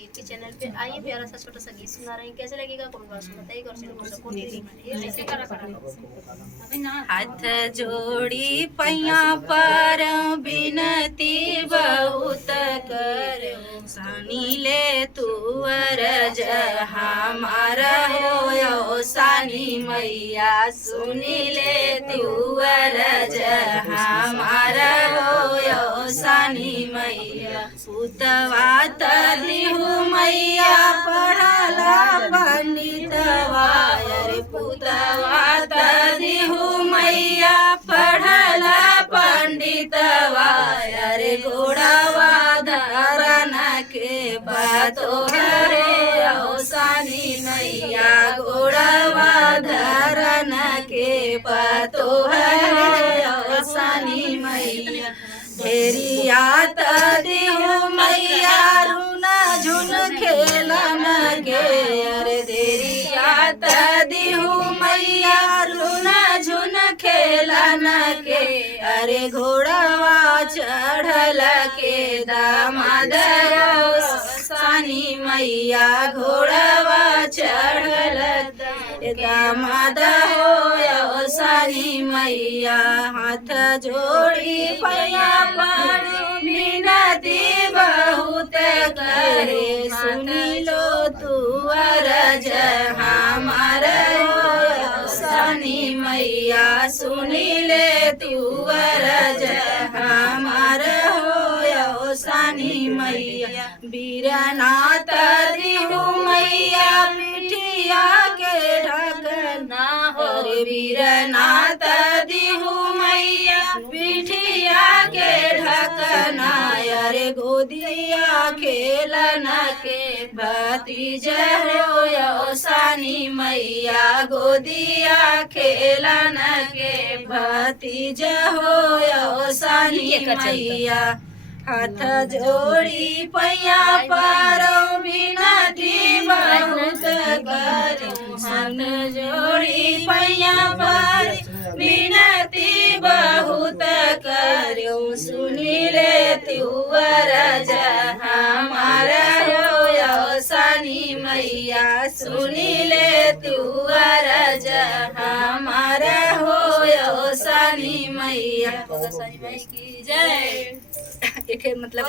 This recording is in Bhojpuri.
गीत के चैनल पे आइए प्यारा सा छोटा सा गीत सुना रहे हैं, कैसे लगेगा कमेंट बॉक्स में बताइए और चैनल को सपोर्ट कीजिए। ऐसे करा हाथ जोड़ी पैया पर बिनती बहुत कर सानी ले तू अरज हमार हो सानी मैया सुनी ले तू अरज हमार हो सानी मैया पुतवा दिहु मैया पढ़ला पंडितवा रे पुतवा दिहु मैया पढ़ला पंडितवा रे गोड़वा धरन के बातो रे ओ सानी मैया गोड़वा धरन के बातो रे ओ सानी मैया ढेरिया दिहु मैया रुना झुन खेलन के अरे देरिया दिहु मैया रुना झुन खेलन के अरे घोड़वा चढ़ल के दामाद सानी मैया घोड़वा चढ़ल दामाद हो सानी मैया हाथ जोड़ी पैया पर मिनती बहुत करे सुनी लो तू अरज हमार हो सानी मैया सुनी ले तू अरज हमार हो सानी मैया बीरनाथ दिहु मैया पिठिया के ढकना हो बीरनाथ दिहु मैया पिठिया के ढकना अरे गोदिया खेलन के भतीज हो सानी मैया गोदिया खेलन के भतीज हो सानी मैया हाथ जोड़ी पैया पर बिनती बहुत करूं हाथ जोड़ी पैया पर बिनती बहुत करूं सुनी ले तू अरज हमार हो सानी मैया सुनी ले तू अरज हमार हो सानी मैया की जय। एक मतलब